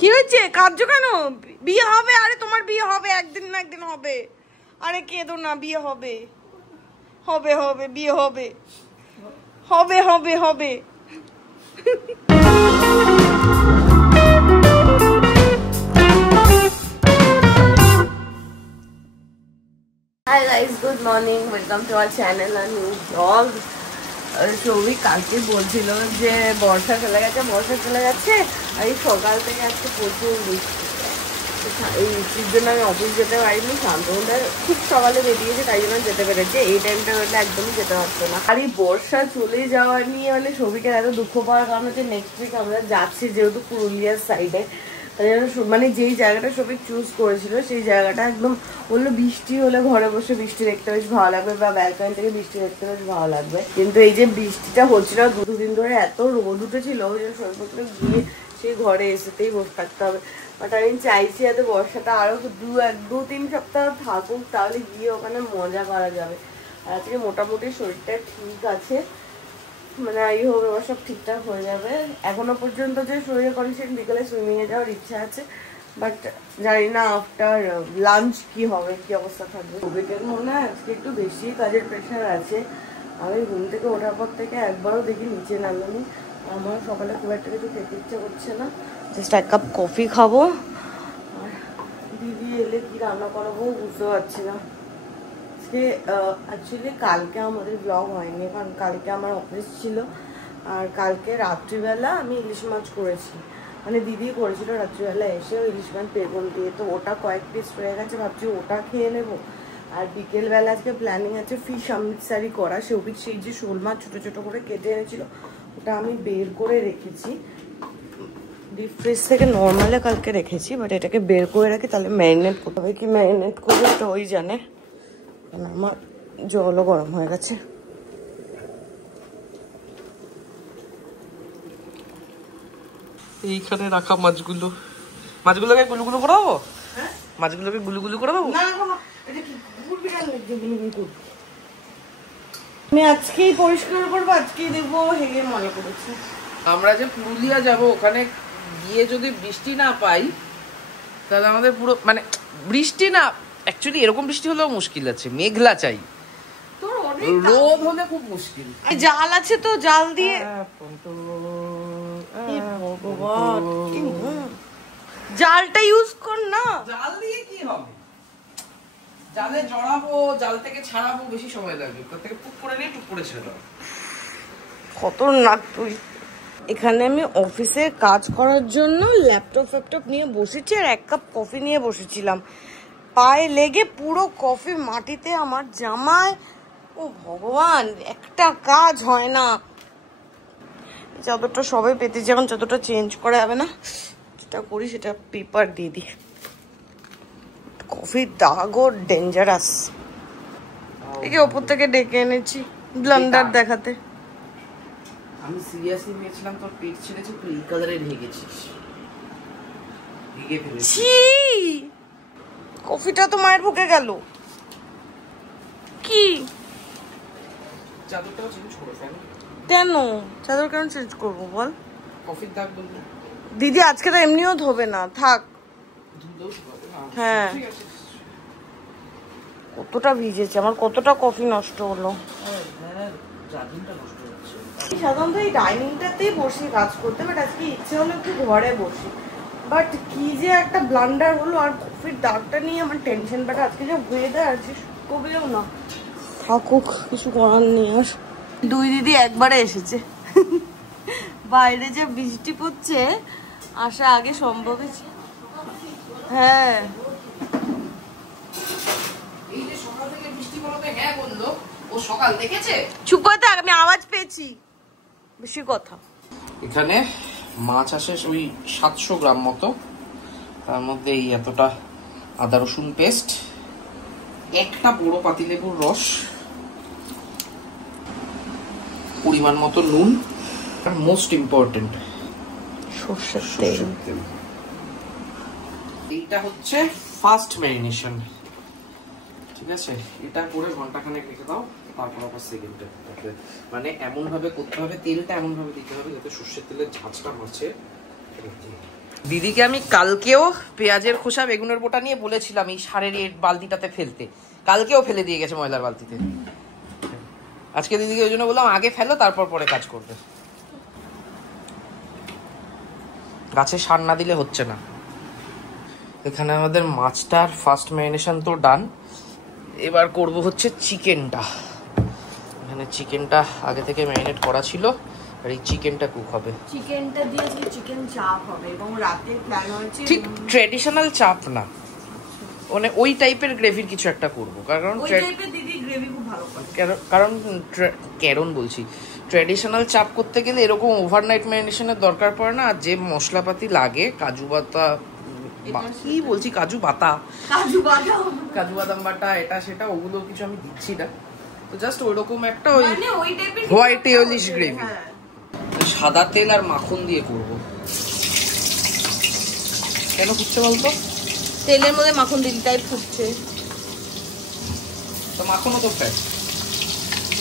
কি হয়েছে? কাঁদছো কেন? বিয়ে হবে? আরে তোমার বিয়ে হবে, একদিন না একদিন হবে। আরে কেঁদো না, বিয়ে হবে, হবে হবে, বিয়ে হবে, হবে হবে হবে। Hi guys, good morning. Welcome to our channel and new vlog. Souvik কালকে বলছিল যে বর্ষা চলে গেছে আর এই সকাল থেকে আজকে প্রচুর বৃষ্টি। এই বৃষ্টির জন্য আমি অফিস যেতে পারিনি। শান্তনুদা খুব সকালে বেরিয়েছে, তাই জন্য যেতে পেরেছে। এই টাইমটা হলে একদমই যেতে পারতো না। আর এই বর্ষা চলে যাওয়া নিয়ে মানে সৌভিকের এত দুঃখ পাওয়ার কারণ হচ্ছে নেক্সট উইক আমরা যাচ্ছি যেহেতু পুরুলিয়ার সাইডে। মানে যেই জায়গাটা সবাই চুজ করেছিল সেই জায়গাটা একদম বললো বৃষ্টি হলে ঘরে বসে বৃষ্টি দেখতে বেশ ভালো লাগবে বা ব্যালকনি থেকে বৃষ্টি দেখতে বেশ ভালো লাগবে। কিন্তু এই যে বৃষ্টিটা হচ্ছিল দুদিন ধরে এত রোদ উঠেছিল যে সর্বত্র গিয়ে সেই ঘরে এসেতেই বসে থাকতে হবে। বাট আমি চাইছি যাতে বর্ষাটা আরো দু তিন সপ্তাহ থাকুক, তাহলে গিয়ে ওখানে মজা করা যাবে। আর আজকে মোটামুটি শরীরটা ঠিক আছে, মানে এই হোক এবার সব ঠিকঠাক হয়ে যাবে। এখনো পর্যন্ত যে শরীরের কন্ডিশন, বিকেলে সুইমিংয়ে যাওয়ার ইচ্ছা আছে, বাট জানি না আফটার লাঞ্চ কি হবে, কি অবস্থা থাকবে। কোভিডের মনে হয় আজকে একটু বেশি কাজের প্রেশার আছে। আমি ঘুম থেকে ওঠার পর থেকে একবারও দেখি নিচে নামিনি। আমার সকালে খুব একটা কিছু খেতে ইচ্ছা করছে না, জাস্ট এক কাপ কফি খাবো। আর দিদি এলে কি রান্না করাবো বুঝতে পারছি না। অ্যাকচুয়ালি কালকে আমাদের ব্লগ হয়নি, কারণ কালকে আমার অফিস ছিল। আর কালকে রাত্রিবেলা আমি ইলিশ মাছ করেছি, মানে দিদি করেছিল রাত্রিবেলা এসে ইলিশ মাছ বেগুন দিয়ে। তো ওটা কয়েক পিস রয়ে গেছে, ভাবছি ওটা খেয়ে নেবো। আর বিকেলবেলা আজকে প্ল্যানিং আছে ফিশ অমৃতসারি করা। সেই যে শোল মাছ ছোটো ছোটো করে কেটে এনেছিল ওটা আমি বের করে রেখেছি ডিপ ফ্রিজ থেকে। নর্মালে কালকে রেখেছি, বাট এটাকে বের করে রাখি, তাহলে ম্যারিনেট করতে হবে। কি ম্যারিনেট করবে তো ওই জানে। আমার জলও গরম হয়ে গেছে। এইখানে রাখা মাছগুলোকে গুলুগুলু করে দেবো। মাছগুলোকে গুলুগুলু করে দেবো। আমি আজকেই পরিষ্কার করবো, আজকেই দেখবো, হেগে মনে করেছি। আমরা যে পুরুলিয়া যাব, ওখানে গিয়ে যদি বৃষ্টি না পাই তাহলে আমাদের পুরো মানে বৃষ্টি না, অ্যাকচুয়ালি এরকম বৃষ্টি হলেও মুশকিল আছে, মেঘলা চাই। রোদ হলে খুব মুশকিল। জাল আছে তো, জাল দিয়ে জালটা ইউজ কর না। জাল দিয়ে কি হবে? জালে জড়াবো, জাল থেকে ছাড়াবো, বেশি সময় লাগবে। তার থেকে টুক করে নিয়ে টুক করে ছেড়ে দাও। খতরনাক তুই। এখানে আমি অফিসে কাজ করার জন্য ল্যাপটপ নিয়ে বসেছি আর এক কাপ কফি নিয়ে বসেছিলাম। পায়ে লেগে পুরো কফি মাটিতে আমার জামায়। ও ভগবান, একটা কাজ হয় না। চাদরটা সবাই পেতেছি, এখন চাদরটা চেঞ্জ করা যাবে না। যেটা করি সেটা পেপার দিয়ে দিই। কফির দাগও ডেঞ্জারাস। একে ওপর থেকে ডেকে এনেছি ব্লান্ডার দেখাতে। আমি সিরিয়াসলি নিয়েছিলাম, তোর পেট ছেড়েছে, তুই এই কালারে ঢেকেছিস। ঢেকে ফেলেছিস। ছি, কফিটা তো মায়ের বুকে গেল। কি চাদরটাও চেঞ্জ করে ফেল। কেন চাদর কেন চেঞ্জ করবো বল? কফির দাগ বলবো। দিদি আজকে তো এমনিও ধোবে না, থাক। হ্যাঁ, কতটা ভিজেছে আমার, কতটা কফি নষ্ট হলো। সাধারণত এই ডাইনিংটাতেই বসি কাজ করতে, বাট আজকে ইচ্ছে হলো একটু ঘরে বসি। বাট কি যে একটা ব্লান্ডার হলো, আর কফির দাগটা নিয়ে আমার টেনশন। বাট আজকে যে ওয়েদার আছে শুকোবেও না, থাকুক, কিছু করার নেই। আর দুই দিদি একবারে এসেছে। বাইরে যে বৃষ্টি পড়ছে, আসা আগে সম্ভব। হ্যাঁ, এই যে সকাল থেকে বৃষ্টি পড়তে হ্যাঁ বললো, ও সকাল দেখেছে? চুপ করে থাক, আমি আওয়াজ পেয়েছি, বেশি কথা। এখানে মাছ আসে ওই 700 গ্রাম মতো, তার মধ্যে এই এতটা আদা রসুন পেস্ট, একটা বড় পাতিলেবুর রস, পরিমাণ মতো নুন, আর মোস্ট ইম্পর্টেন্ট সরষের তেল। এইটা হচ্ছে ফার্স্ট ম্যারিনেশন, ঠিক আছে? এটা করে ঘন্টাখানেক রেখে দাও, তারপর আবার সেকেন্ডে। মানে এমন ভাবে করতে হবে, তেলটা এমন ভাবে দিতে হবে যাতে সরষের তেলের ঝাঁঝটা মাছে। দিদিকে আমি কালকেও পেঁয়াজের খোসা বেগুনের বোটা নিয়ে বলেছিলাম এই সারের বালতিটাতে ফেলতে, কালকেও ফেলে দিয়ে গেছে ময়লার বালতিতে। আজকে দিদিকে ওই জন্য বললাম আগে ফেলো তারপর পরে কাজ করবে। গাছে সার না দিলে হচ্ছে না। এখানে আমাদের মাছটার ফার্স্ট ম্যারিনেশন তো ডান। এবার করব হচ্ছে চিকেনটা। এখানে চিকেনটা আগে থেকে ম্যারিনেট করা ছিল, আর এই চিকেনটা কুক হবে। চিকেনটা দিয়ে আজকে চিকেন চাপ হবে এবং রাতে প্ল্যান হচ্ছে ঠিক ট্র্যাডিশনাল চাপ না, মানে ওই টাইপের গ্রেভির কিছু একটা করব। কারণ ওই টাইপের দিদি গ্রেভি খুব ভালো করে। কারণ বলছি ট্র্যাডিশনাল চাপ করতে গেলে এরকম ওভারনাইট ম্যারিনেশনের দরকার পড়ে না। আর যে মশলাপাতি লাগে কাজু বাটা, কি বলছি কাজু বাদাম বাটা, এটা সেটা ওগুলো কিছু আমি দিচ্ছি না। তো জাস্ট ওইরকম একটা ওই হোয়াইট ইলিশ গ্রেভি সাদা তেল আর মাখন দিয়ে করব। কেন ফুটছে বলতো? তেলের মধ্যে মাখন দিদি তাই ফুটছে। তো মাখনও তো ফ্রাই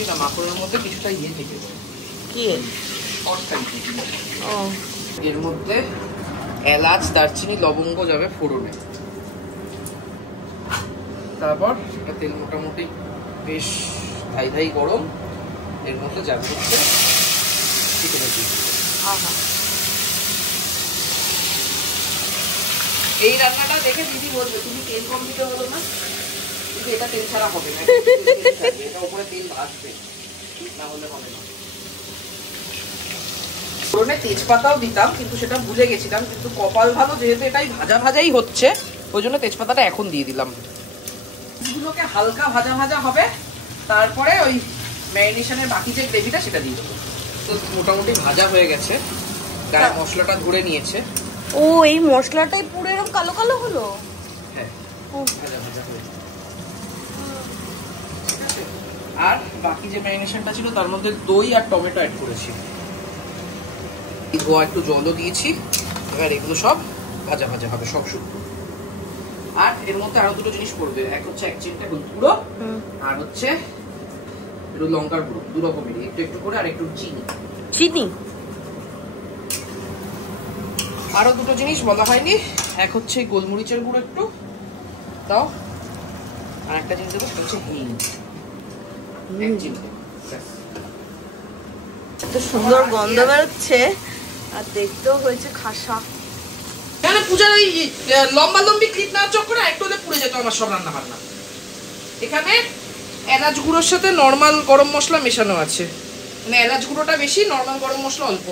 না, মাখনের মধ্যে কিছুটা ইয়ে থেকে কি এর মধ্যে এলাচ দারচিনি লবঙ্গ যাবে ফোড়নে। তারপর তেল মোটামুটি বেশ ধাই ধাই গরম, এর মধ্যে যাবে হচ্ছে চিকেনের পিস। এই রান্নাটা দেখে দিদি বলবে তুমি তেল কম দিতে বলো না, কিন্তু এটা তেল ছাড়া হবে না, এটা উপরে তেল ভাসবে, না হলে হবে না। ফোড়নে তেজপাতাও দিতাম কিন্তু সেটা ভুলে গেছিলাম, কিন্তু কপাল ভালো যেহেতু এটাই ভাজা ভাজাই হচ্ছে ওই জন্য তেজপাতাটা এখন দিয়ে দিলাম। এগুলোকে হালকা ভাজা ভাজা হবে, তারপরে ওই ম্যারিনেশনের বাকি যে গ্রেভিটা সেটা দিয়ে দেবো। তো মোটামুটি ভাজা হয়ে গেছে, গায়ে মশলাটা ধরে নিয়েছে। ও এই মশলাটাই পুরো এরকম কালো কালো হলো। হ্যাঁ ভাজা ভাজা হয়েছে। আর বাকি যে ম্যারিনেশনটা ছিল তার মধ্যে দই আর টমেটো অ্যাড করেছি, ধোয়া একটু জলও দিয়েছি। এবার এগুলো সব ভাজা ভাজা হবে সব শুকনো। আর এর মধ্যে আরো দুটো জিনিস পড়বে, এক হচ্ছে 1 চিমটে হলুদ গুঁড়ো, আর হচ্ছে একটু লঙ্কার গুঁড়ো, দু রকমেরই একটু একটু করে, আর একটু চিনি। আরো দুটো জিনিস বলা হয়নি, এক হচ্ছে গোলমরিচের গুঁড়ো একটু দাও, আর একটা জিনিস দেবো সেটা হচ্ছে হিং, 1 চিমটে। এত সুন্দর গন্ধ বেরোচ্ছে আর দেখতেও হয়েছে খাসা। এখানে পূজার ওই লম্বা লম্বি ক্লিপ না চক্করে একটু হলে পুড়ে যেত আমার সব রান্না বান্না। এখানে এলাচ গুঁড়োর সাথে নর্মাল গরম মশলা মেশানো আছে, মানে এলাচ গুঁড়োটা বেশি, নর্মাল গরম মশলা অল্প।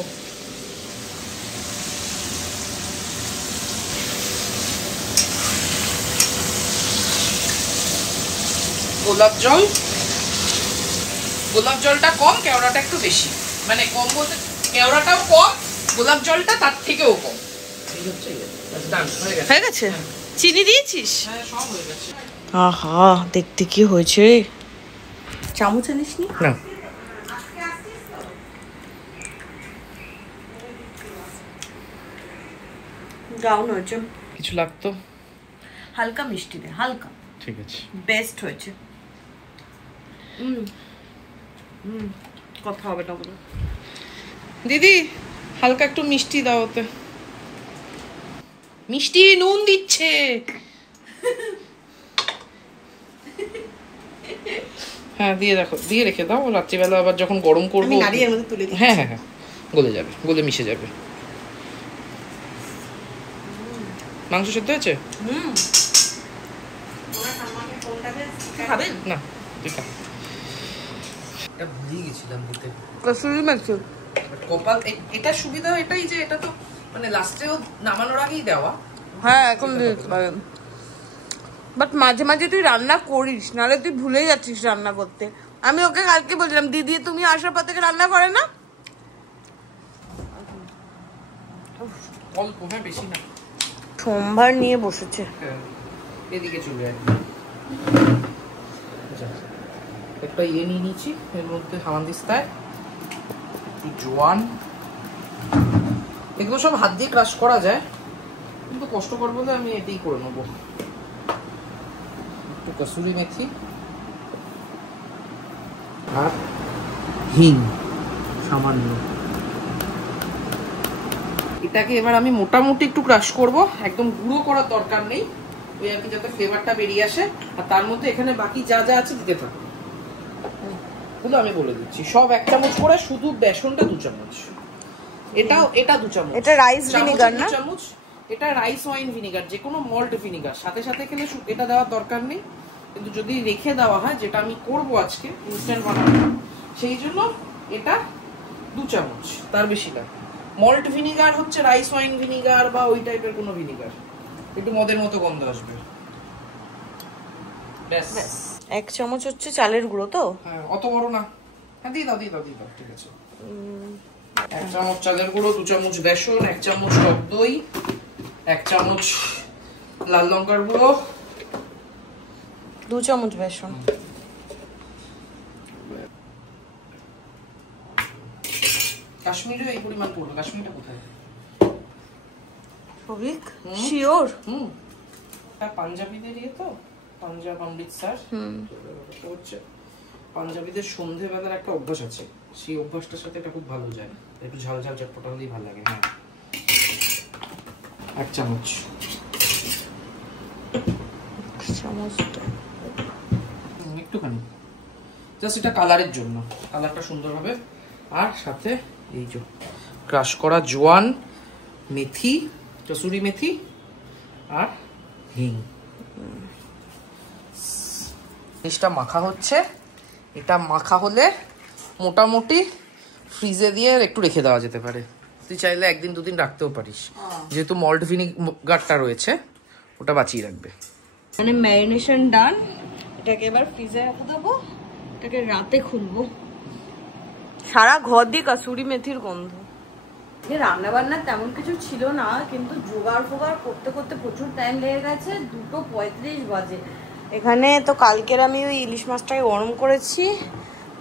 গোলাপ জলটা কম, কেওড়াটা একটু বেশি, মানে কম বলতে কেওড়াটাও কম, গোলাপ জলটা তার থেকেও কম। হয়ে গেছে? চিনি দিয়েছিস? হ্যাঁ সব হয়ে গেছে। আহা দেখতে কি হয়েছে। চামচ আনিস নি? না দারুণ হয়েছে। কিছু লাগতো? হালকা মিষ্টি দে, হালকা। ঠিক আছে, বেস্ট হয়েছে। কথা হবে না বলো। দিদি হালকা একটু মিষ্টি দাও ওতে। মিষ্টি নুন দিচ্ছে। হ্যাঁ দিয়ে দেখো, দিয়ে রেখে দাও, রাত্রিবেলা আবার যখন গরম করবো। হ্যাঁ হ্যাঁ হ্যাঁ গলে যাবে, গলে মিশে যাবে। মাংস সেদ্ধ হয়েছে? না তুই খা। এটা ভুলিয়ে গেছিলাম দিতে, কসুরি মেথি। কপাল এটা সুবিধা এটাই যে এটা তো মানে লাস্টেও নামানোর আগেই দেওয়া। হ্যাঁ এখন দিতে পারেন, বাট মাঝে মাঝে তুই রান্না করিস, নাহলে তুই ভুলে যাচ্ছিস রান্না করতে। আমি ওকে কালকে বলছিলাম দিদি তুমি আসার পর থেকে রান্না করে না। অল্প, হ্যাঁ বেশি না। সোমবার নিয়ে বসেছে। এদিকে চলে আসবে। একটা ইয়ে নিয়ে নিয়েছি, এর মধ্যে হামানদিস্তায় একটু জোয়ান, এগুলো সব হাত দিয়ে ক্রাশ করা যায় কিন্তু কষ্টকর বলে আমি এটাই করে নেবো। একটু কসুরি মেথি আর হিং সামান্য, এটাকে এবার আমি মোটামুটি একটু ক্রাশ করব, একদম গুঁড়ো করার দরকার নেই, ওই আর কি যাতে ফ্লেভারটা বেরিয়ে আসে। আর তার মধ্যে এখানে বাকি যা যা আছে দিতে থাকো, গুলো আমি বলে দিচ্ছি। সব 1 চামচ করে, শুধু বেসনটা 2 চামচ, এটা 2 চামচ, এটা রাইস ভিনিগার না, 2 চামচ, এটা রাইস ওয়াইন ভিনিগার, যে কোনো মল্ট ভিনিগার। সাথে সাথে খেলে এটা দেওয়ার দরকার নেই, কিন্তু যদি রেখে দেওয়া হয়, যেটা আমি করব আজকে ইনস্ট্যান্ট বানাবো, সেই জন্য এটা 2 চামচ, তার বেশি না। মল্ট ভিনিগার হচ্ছে রাইস ওয়াইন ভিনিগার বা ওই টাইপের কোনো ভিনিগার, একটু মদের মতো গন্ধ আসবে। ব্যাস 1 চামচ হচ্ছে চালের গুঁড়ো তো? হ্যাঁ, অত বড় না। হ্যাঁ, দিয়ে দাও, ঠিক আছে। 1 চামচ চালের গুঁড়ো, 2 চামচ বেসন, 1 চামচ টক দই, 1 চামচ লাল লঙ্কার গুঁড়ো, 2 চামচ বেসন। কাশ্মীরিও এই পরিমাণ করবে। কাশ্মীরটা কোথায়? সবিক শিওর? এটা পাঞ্জাবিদের ইয়ে তো, পাঞ্জাব অমৃতসর। হচ্ছে পাঞ্জাবিদের সন্ধ্যেবেলার একটা অভ্যাস আছে, সেই অভ্যাসটার সাথে এটা খুব ভালো যায়, একটু ঝাল ঝাল চটপটা হলেই ভালো লাগে। হ্যাঁ, 1 চামচ, একটুখানি, জাস্ট এটা কালারের জন্য, কালারটা সুন্দর হবে। আর সাথে এই যে ক্রাশ করা জোয়ান, মেথি, কসুরি মেথি আর হিং। জিনিসটা মাখা হচ্ছে, এটা মাখা হলে মোটামুটি ফ্রিজে দিয়ে একটু রেখে দেওয়া যেতে পারে। তুই চাইলে 1 দিন 2 দিন রাখতেও পারিস, যেহেতু মল্ট ভিনিগারটা রয়েছে, ওটা বাঁচিয়ে রাখবে। মানে ম্যারিনেশন ডান, এটাকে এবার ফ্রিজে রেখে দেবো, এটাকে রাতে খুলবো। সারা ঘর দিয়ে কসুরি মেথির গন্ধ। রান্না বান্না তেমন কিছু ছিল না, কিন্তু জোগাড় ফোগাড় করতে করতে প্রচুর টাইম লেগে গেছে। 2:35 বাজে। এখানে তো কালকের আমি ওই ইলিশ মাছটাকে গরম করেছি,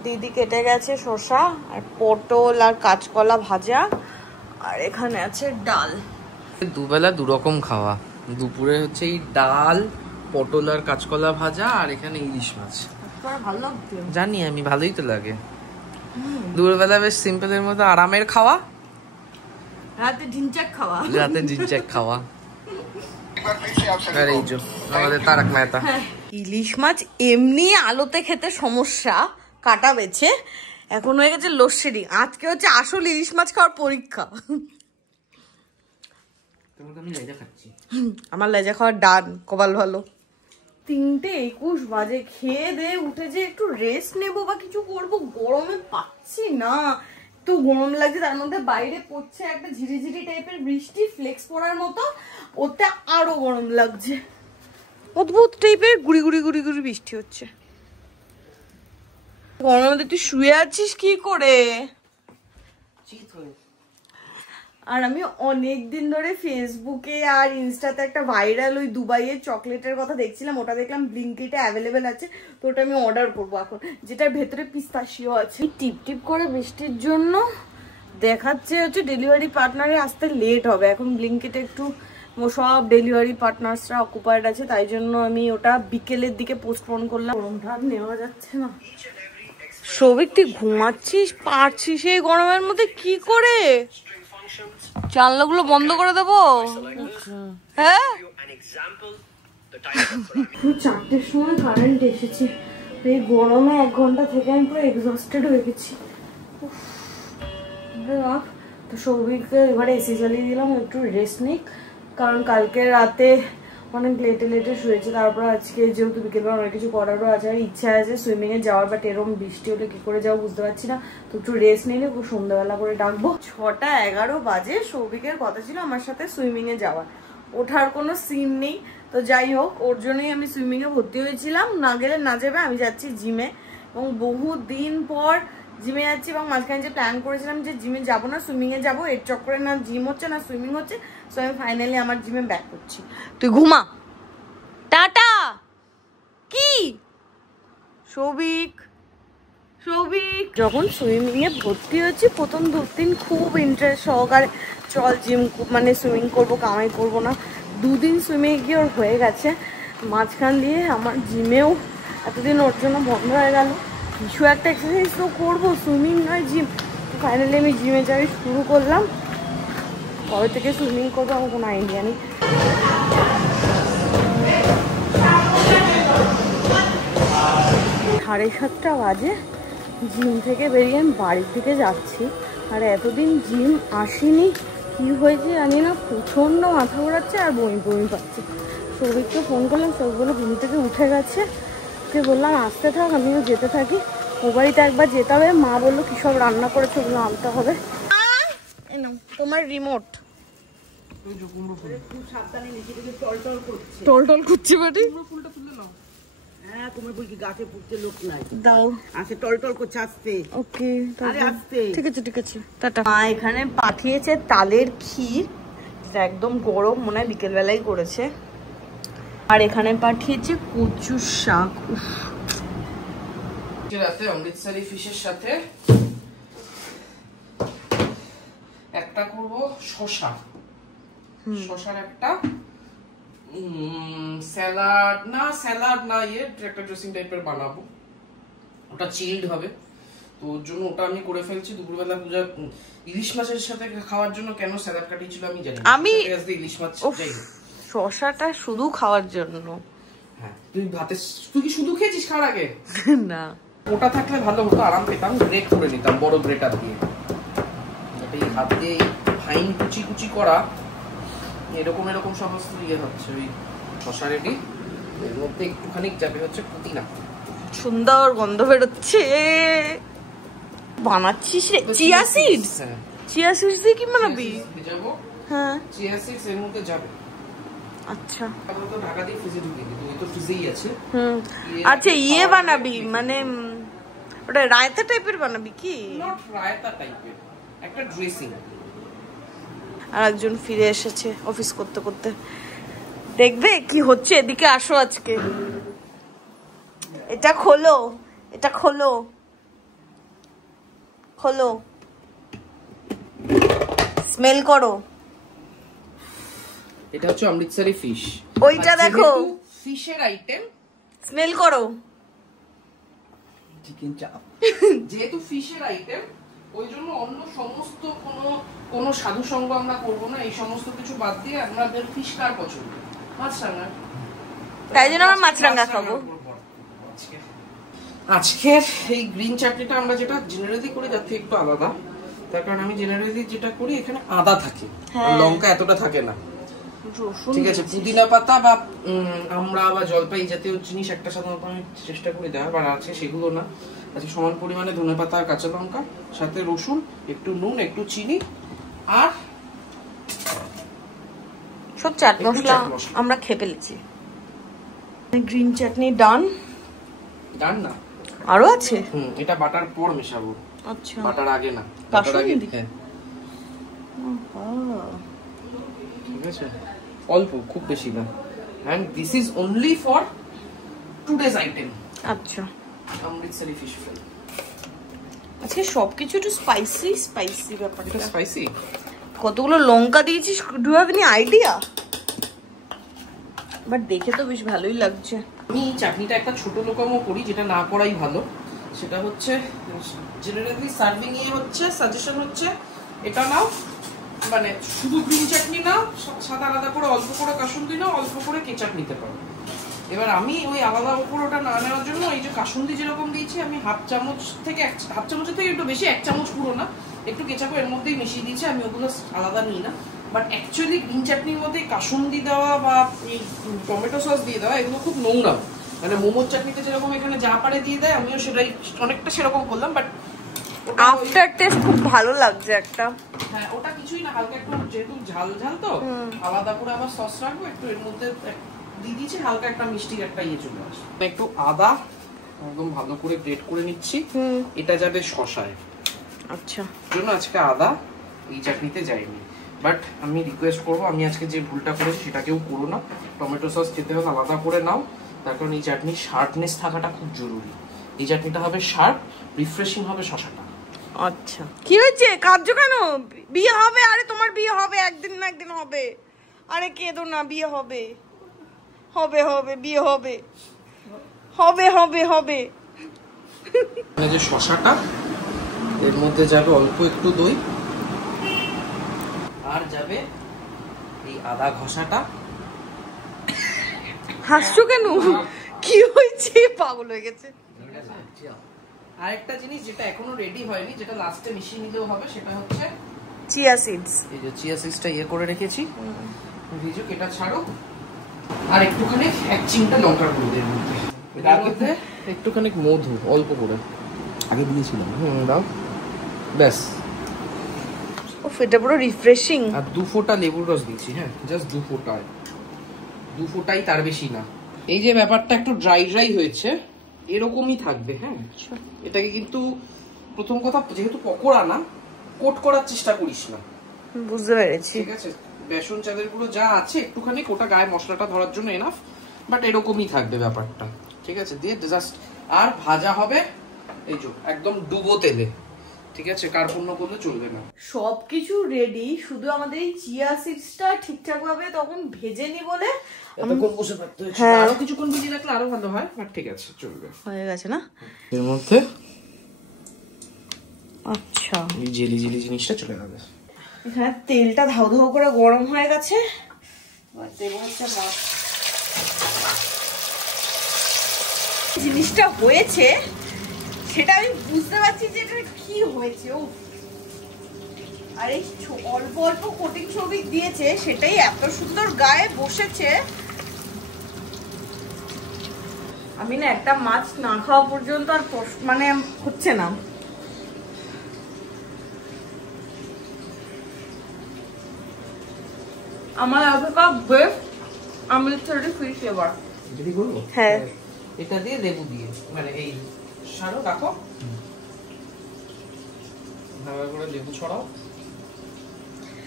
দিদি কেটে গেছে শসা আর পটল আর কাঁচকলা ভাজা, আর এখানে আছে ডাল। দুবেলা 2 রকম খাওয়া, দুপুরে হচ্ছে এই ডাল, পটল আর কাঁচকলা ভাজা, আর এখানে ইলিশ মাছ। ভালো লাগছে, জানি আমি, ভালোই তো লাগে। দুপুরবেলা বেশ সিম্পলের মধ্যে আরামের খাওয়া, রাতে ঢিনচাক খাওয়া, আর এই যে আমাদের তারক মেহতা। ইলিশ মাছ এমনি আলোতে খেতে সমস্যা, কাটা বেছে। এখন হয়ে গেছে লোডশেডিং, আজকে হচ্ছে আসল ইলিশ মাছ খাওয়ার পরীক্ষা। আমার লেজা খাওয়ার ডান, কপাল ভালো। 3:21 বাজে, খেয়ে দিয়ে উঠে যে একটু রেস্ট নেবো বা কিছু করবো, গরমে পাচ্ছি না, তো গরম লাগছে। তার মধ্যে বাইরে পড়ছে একটা ঝিরিঝিরি টাইপের বৃষ্টি, ফ্লেক্স পড়ার মতো, ওতে আরো গরম লাগছে। অদ্ভুত টাইপের গুড়ি গুড়ি গুড়ি গুড়ি বৃষ্টি হচ্ছে। গরমের মধ্যে তুই শুয়ে আছিস কি করে? আর আমি অনেকদিন ধরে ফেসবুকে আর ইনস্টাতে একটা ভাইরাল ওই দুবাইয়ের চকলেটের কথা দেখছিলাম, ওটা দেখলাম ব্লিঙ্কিটে অ্যাভেলেবেল আছে, তো ওটা আমি অর্ডার করবো এখন, যেটার ভেতরে পিস্তাশিও আছে। টিপ টিপ করে বৃষ্টির জন্য দেখাচ্ছে হচ্ছে ডেলিভারি পার্টনারে আসতে লেট হবে। এখন ব্লিঙ্কিটে একটু সব ডেলিভারি পার্টনার্সরা অকুপায়েড আছে, তাই জন্য আমি ওটা বিকেলের দিকে পোস্টপোন করলাম। গরমটা আর নেওয়া যাচ্ছে না। সবিক তুই ঘুমাচ্ছিস, পারছিস এই গরমের মধ্যে কি করে? জানলাগুলো বন্ধ করে দেবো? হ্যাঁ, 4টের সময় কারেন্ট এসেছে, এই গরমে 1 ঘন্টা থেকে আমি পুরো এক্সস্টেড হয়ে গেছি। তো সৌভিককে এবারে এসি চালিয়ে দিলাম, একটু রেস্ট নিক, কারণ কালকে রাতে অনেক লেটে শুয়েছে। তারপর আজকে যেহেতু বিকেলবেলা অনেক কিছু করারও আছে, আর ইচ্ছা আছে সুইমিংয়ে যাওয়ার, বাট এরকম বৃষ্টি হলে কি করে যাবো বুঝতে পারছি না, তো একটু রেস্ট নিলে খুব সন্ধ্যাবেলা করে ডাকবো। 6:11 বাজে, সৌভিকের কথা ছিল আমার সাথে সুইমিংয়ে যাওয়ার, ওঠার কোনো সিন নেই। তো যাই হোক, ওর জন্যই আমি সুইমিংয়ে ভর্তি হয়েছিলাম, না গেলে না যাবে। আমি যাচ্ছি জিমে, এবং বহু দিন পর জিমে যাচ্ছি, এবং মাঝখানে যে প্ল্যান করেছিলাম যে জিমে যাবো না সুইমিংয়ে যাবো, এর চক্করে না জিম হচ্ছে না সুইমিং হচ্ছে, সো আমি ফাইনালি আমার জিমে ব্যাক করছি। তুই ঘুমা, টাটা। কি সৌভিক যখন সুইমিংয়ে ভর্তি হয়েছি প্রথম 2 দিন খুব ইন্টারেস্ট সহকারে, চল জিম মানে সুইমিং করবো, কামাই করবো না। 2 দিন সুইমিংয়ে গিয়ে ওর হয়ে গেছে, মাঝখান দিয়ে আমার জিমেও এতদিন ওর জন্য বন্ধ হয়ে গেল। কিছু একটা এক্সারসাইজ তো করবো, সুইমিং নয় জিম। ফাইনালি আমি জিমে যাই শুরু করলাম। কবে থেকে সুইমিং করবো আমার কোনো আইডিয়া নেই। 7:30 বাজে, জিম থেকে বেরিয়ে আমি বাড়ির দিকে যাচ্ছি। আর এতদিন জিম আসিনি, কি হয়েছে জানি না, প্রচণ্ড মাথা ঘোরাচ্ছে আর বমি বমি পাচ্ছে। সৌভিককে ফোন করলাম, সৌভিকগুলো ঘুম থেকে উঠে গেছে, ওকে বললাম আসতে থাক, আমিও যেতে থাকি। ও বাড়িতে একবার যেতে হবে, মা বললো কী সব রান্না করেছে ওগুলো আনতে হবে। তোমার রিমোট টল করছে বাড়ি। হ্যাঁ, তোমার বই কি গাছে পুড়তে লোক নাই, দাও আসে টল করছে আসতে। ওকে আরে আসতে। ঠিক আছে ঠিক আছে, টাটা। মা এখানে পাঠিয়েছে তালের ক্ষীর, যেটা একদম গরম, মনে হয় বিকেলবেলায় করেছে। আর এখানে পাঠিয়েছে কচু শাক। রাতে অমৃতসরি ফিশের সাথে একটা করব শসা, শসার একটা স্যালাড না একটা ড্রেসিং টাইপের বানাবো, ওটা চিলড হবে। তো ওর জন্য ওটা আমি করে ফেলছি। দুপুরবেলা পূজা ইলিশ মাছের সাথে খাওয়ার জন্য কেন স্যালাড কাটিয়েছিল আমি জানি না। আমি ইলিশ মাছ শসাটা শুধু খাওয়ার জন্য। হ্যাঁ, তুই কি শুধু খেয়েছিস খাওয়ার আগে? না, ওটা থাকলে ভালো হতো, আরাম পেতাম, গ্রেট করে নিতাম বড় গ্রেটার দিয়ে। এই হাত দিয়ে ফাইন কুচি কুচি করা এরকম এরকম সমস্ত ইয়ে হচ্ছে। ওই শসা রেডি, এর মধ্যে একটুখানি যাবে হচ্ছে পুদিনা, সুন্দর গন্ধ বেরোচ্ছে। বানাচ্ছিস রে চিয়া সিডস? চিয়া সিডস দিয়ে কি বানাবি? ভেজাবো। হ্যাঁ, চিয়া সিডস এর মধ্যে যাবে। আচ্ছা, তারপর তো ঢাকা দিয়ে ফ্রিজে ঢুকিয়ে দিই, ওই তো ফ্রিজেই আছে। আচ্ছা, ইয়ে বানাবি মানে ওটা রায়তা টাইপের বানাবি কি? নট রায়তা টাইপের, একটা ড্রেসিং। আর একজন ফিরে এসেছে অফিস করতে করতে, দেখবে কি হচ্ছে। এদিকে আসো, আজকে এটা খোলো, এটা খোলো, খোলো, স্মেল করো। এটা হচ্ছে অমৃতসরি ফিশ। ওইটা দেখো, ফিশের আইটেম, স্মেল করো। চিকেন চাপ। যেহেতু ফিশের আইটেম, ওই জন্য অন্য সমস্ত কোনো সাধু সঙ্গ আমরা করবো না। এই সমস্ত কিছু বাদ দিয়ে আমাদের ফিশ কার পছন্দ? মাছরাঙা। তাই জন্য আমরা মাছরাঙা খাবো। আজকের এই গ্রিন চাটনিটা আমরা যেটা জেনারেলি করি তার থেকে একটু আলাদা, তার কারণ আমি জেনারেলি যেটা করি এখানে আদা থাকে, লঙ্কা এতটা থাকে না। ঠিক আছে, পুদিনা পাতা বা আমরা বা জলপাই জাতীয় জিনিস একটা সাধারণত আমি চেষ্টা করি দেওয়ার, আর আছে সেগুলো না। আচ্ছা, সমান পরিমাণে ধনেপাতা আর কাঁচা লঙ্কা, সাথে রসুন, একটু নুন, একটু চিনি, আর সব চাট মশলা আমরা খেয়ে ফেলেছি। গ্রিন চাটনি ডান। ডান না, আরো আছে। এটা বাটার পর মেশাবো। আচ্ছা, বাটার আগে না, বাটার আগে। ঠিক আছে, অল্প, খুব বেশি না। and this is only for today's item. আচ্ছা, অমৃতসরি ফিশ ফ্রাই। আজকে সবকিছু একটু স্পাইসি ব্যাপারটা। স্পাইসি? কতগুলো লঙ্কা দিয়েছিস, do have any idea? But দেখে তো বেশ ভালোই লাগছে। আমি চাটনিটা একটা ছোট রকমও করি, যেটা না করাই ভালো। সেটা হচ্ছে জেনারেলি সার্ভিং এ হচ্ছে সাজেশন হচ্ছে এটা নাও, মানে শুধু গ্রিন চাটনি নাও, সাদা আলাদা করে অল্প করে কাসুন্দি নাও, অল্প করে কেচাপ নিতে পারো। এবার আমি ওই আলাদা উপর ওটা না নেওয়ার জন্য এই যে কাসুন্দি যেরকম দিয়েছি, আমি হাফ চামচ থেকে হাফ চামচের থেকে একটু বেশি, 1 চামচ পুরো না, একটু কেচাপ এর মধ্যেই মিশিয়ে দিয়েছি। আমি ওগুলো আলাদা নিই না। বাট অ্যাকচুয়ালি গ্রিন চাটনির মধ্যে কাসুন্দি দেওয়া বা এই টমেটো সস দিয়ে দেওয়া এগুলো খুব নোংরা। মানে মোমোর চাটনিতে যেরকম এখানে যা পারে দিয়ে দেয়, আমিও সেটাই অনেকটা সেরকম করলাম। বাট আফটার টেস্ট খুব ভালো লাগছে একটা। হ্যাঁ, ওটা কিছুই না, হালকা একটু যেহেতু ঝাল ঝাল তো আলাদা করে আবার সস রাখবো একটু, এর মধ্যে দিয়ে দিয়েছি হালকা একটা মিষ্টির একটা ইয়ে চলে আসে। একটু আদা একদম ভালো করে গ্রেট করে নিচ্ছি, এটা যাবে শসায়। আচ্ছা, জন্য আজকে আদা এই চাটনিতে যায়নি। বাট আমি রিকোয়েস্ট করবো, আমি আজকে যে ভুলটা করেছি সেটা কেউ করো না। টমেটো সস খেতে হলে আলাদা করে নাও, তার কারণ এই চাটনির শার্পনেস থাকাটা খুব জরুরি। এই চাটনিটা হবে শার্প, রিফ্রেশিং হবে শসাটা। আচ্ছা, কি হয়েছে, কাঁদছো কেন? বিয়ে হবে? আরে তোমার বিয়ে হবে, একদিন না একদিন হবে। আরে কেঁদো না, বিয়ে হবে, হবে হবে, বিয়ে হবে, হবে হবে হবে। মানে যে শসাটা, এর মধ্যে যাবে অল্প একটু দই, আর যাবে এই আদা ঘষাটা। হাসছো কেন? কি হয়েছে? পাগল হয়ে গেছে। আরেকটা জিনিস যেটা এখনো রেডি হয়নি, যেটা লাস্টে মিশিয়ে নিতেও হবে, সেটা হচ্ছে চিয়া সিডস। এই যে চিয়া সিডসটা ইয়ে করে রেখেছি, ভিজুক, এটা ছাড়ো। আর একটুখানি এক চিমটা লঙ্কার গুঁড়ো এর মধ্যে, এটার মধ্যে একটুখানি মধু অল্প করে আগে দিয়েছিলাম। দাও, ব্যাস। ও এটা পুরো রিফ্রেশিং। আর 2 ফোঁটা লেবুর রস দিয়েছি, হ্যাঁ, জাস্ট 2 ফোঁটাই, তার বেশি না। এই যে ব্যাপারটা একটু ড্রাই ড্রাই হয়েছে, এরকমই থাকবে, হ্যাঁ। এটাকে কিন্তু প্রথম কথা, যেহেতু পকোড়া না, কোট করার চেষ্টা করিস না, বুঝতে পেরেছি। ঠিক আছে? বেসন চালের গুঁড়ো যা আছে একটুখানি ওটা গায়ে মশলাটা ধরার জন্য এনাফ, বাট এরকমই থাকবে ব্যাপারটা, ঠিক আছে? দিয়ে জাস্ট আর ভাজা হবে এই যে একদম ডুবো তেলে, ঠিক আছে? কার্পণ্য করলে চলবে না। সবকিছু রেডি, শুধু আমাদের এই চিয়া সিডসটা ঠিকঠাক ভাবে তখন ভেজেনি বলে এতক্ষণ বসে থাকতে হচ্ছে। হ্যাঁ, আরো কিছুক্ষণ ভিজিয়ে রাখলে আরো ভালো হয়, বাট ঠিক আছে, চলবে। হয়ে গেছে না? এর মধ্যে আচ্ছা, এই জেলি জেলি জিনিসটা চলে যাবে। এখানে তেলটা ধাউ ধাউ করে গরম হয়ে গেছে। এবার দেবো হচ্ছে মাছ। জিনিসটা হয়েছে সেটা আমি বুঝতে পারছি যে এটা কি হয়েছে। ও আর এই অল্প অল্প কোটিং ছবি দিয়েছে, সেটাই এত সুন্দর গায়ে বসেছে। আমি না একটা মাছ না খাওয়া পর্যন্ত আর মানে হচ্ছে না। আমার এতটা বেস্ট অমৃতসরি ফিশ এবার। যদি বলবো, হ্যাঁ, এটা দিয়ে লেবু দিয়ে, মানে এই সারো রাখো, ভালো করে লেবু ছড়াও,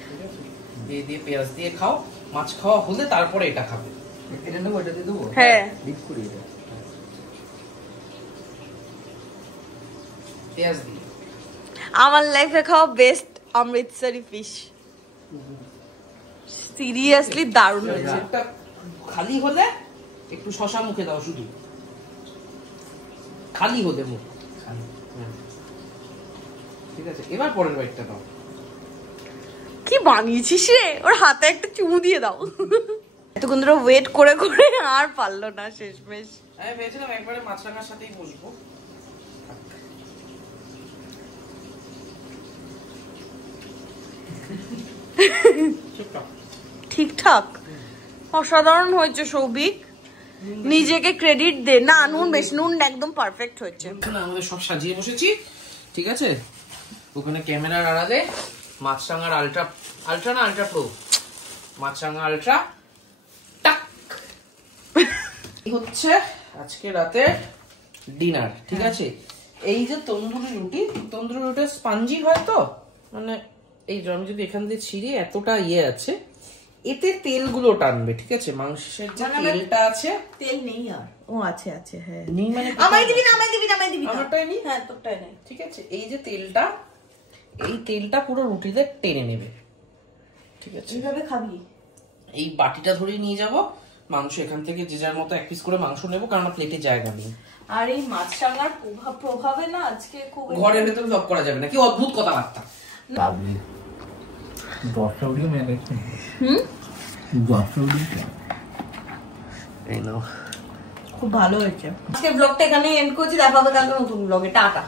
ঠিক আছে? দিয়ে দিয়ে পেঁয়াজ দিয়ে খাও। মাছ খাওয়া হলে তারপরে এটা খাবে। এটা নেবো, এটা দিয়ে দেবো, হ্যাঁ, ডিপ করি এটা পেঁয়াজ দিয়ে। আমার লাইফে খাওয়া বেস্ট অমৃতসরি ফিশ। সিরিয়াসলি দারুণ হয়েছে। একটা খালি হলে একটু শশা মুখে দাও, শুধু খালি হলে মুখ, ঠিক আছে? এবার পরের বাইটটা দাও। কি বানিয়েছিস রে? ওর হাতে একটা চুমু দিয়ে দাও। এতক্ষণ ধরে ওয়েট করে করে আর পারলো না শেষমেশ। আমি ভেবেছিলাম একবারে মাছরাঙার সাথেই বসবো। ঠিকঠাক, অসাধারণ হয়েছে সৌভিক, নিজেকে ক্রেডিট দে। না, নুন বেশি, নুন একদম পারফেক্ট হয়েছে। আমাদের সব সাজিয়ে বসেছি, ঠিক আছে? ওখানে ক্যামেরার আড়ালে মাছরাঙার আলট্রা না আলট্রা প্রো, মাছরাঙা আলট্রা টাক হচ্ছে আজকে রাতে ডিনার, ঠিক আছে? এই যে তন্দুরি রুটি স্পঞ্জি হয়, তো মানে এই যে আমি যদি এখান দিয়ে ছিঁড়ি, এতটা ইয়ে আছে, এতে তেলগুলো টানবে, ঠিক আছে? মাংসের যে তেলটা আছে, তেল নেই আর। ও আছে আছে, হ্যাঁ। নেই মানে আমায় দিবি না, আমায় দিবি না, আমায় দিবি না। আমারটাই নি, হ্যাঁ, তোরটাই নেই, ঠিক আছে? এই যে তেলটা, এই তেলটা পুরো রুটিতে টেনে নেবে, ঠিক আছে? এইভাবে খাবি। এই বাটিটা ধরে নিয়ে যাব, মাংস এখান থেকে যে যার মতো এক পিস করে মাংস নেবো, কারণ প্লেটে জায়গা নেই। আর এই মাছরাঙার প্রভাবে না আজকে খুব ঘরের ভেতরে লক করা যাবে না, কি অদ্ভুত কথাবার্তা। খুব ভালো হয়েছে। আজকে ব্লগটা এখানে এন্ড করছি, দেখা হবে কালকে নতুন ব্লগে। টাটা।